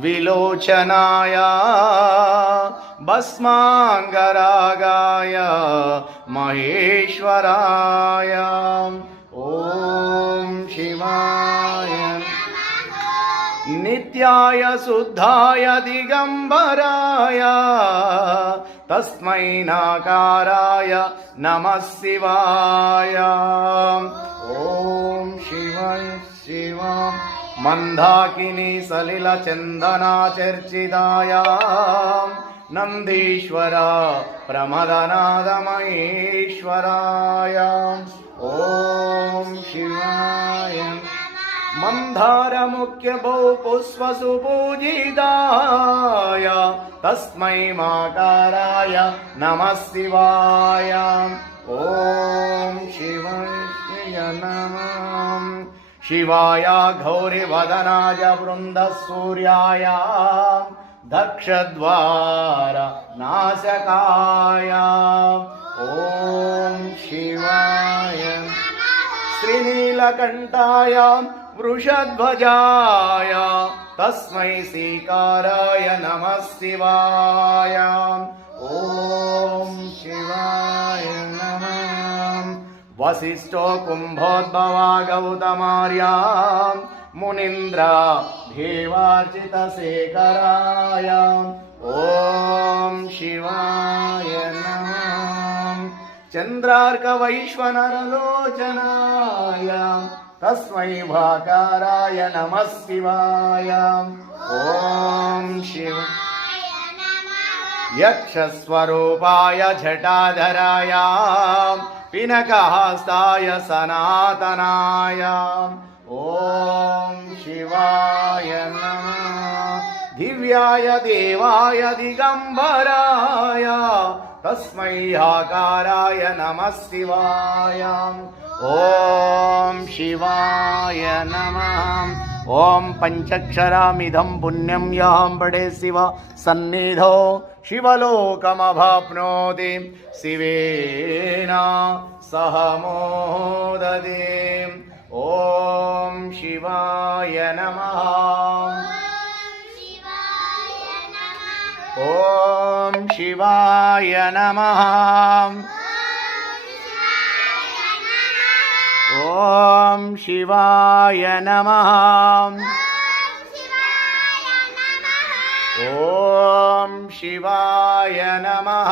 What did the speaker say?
विलोचनाय भस्मांगरागाय महेश्वराय ओम शिवाय नित्याय शुद्धाय दिगंबराय तस्मै नाकाराय नमः शिवाय ओम शिवाय शिवाय मंदाकिनी सलिल चंदना चर्चिताय नंदीश्वर प्रमदनाद महेश्वराय ओम शिवाय मंदार मुख्य बहु पुष्प सुपूजिताय तस्मै माकाराय नमः शिवाय ओम शिवाय नमः शिवाय गौरीवदनाय वृन्दसूर्याय दक्षद्वार नाशकाय ओम शिवाय श्रीनीलकण्ठाय वृषध्वजाय तस्मै श्रीकाराय नमः शिवाय ओम शिवाय नमः वसिष्ठो कुंभोद्भवा गौतमार्या मुनीन्द्र देवार्चितशेखराय ओम शिवाय नमः चंद्रार्क वैश्वनरलोचनाय तस्मै भाकाराय नमः शिवाय ओम शिवाय यक्षस्वरूपाय जटाधराय पिनकहस्ताय सनातनाय ओम शिवाय नमः दिव्याय देवाय दिगंबराय तस्मै आकाराय नमः शिवाय ओम शिवाय नमः ओम पंचक्षरामिदं पुण्यं यहं पठे शिव सन्निधौ शिवलोकमवाप्नोति शिवेन सह मोदते ओम शिवाय नमः ओम शिवाय नमः ओम शिवाय नमः ओम शिवाय नमः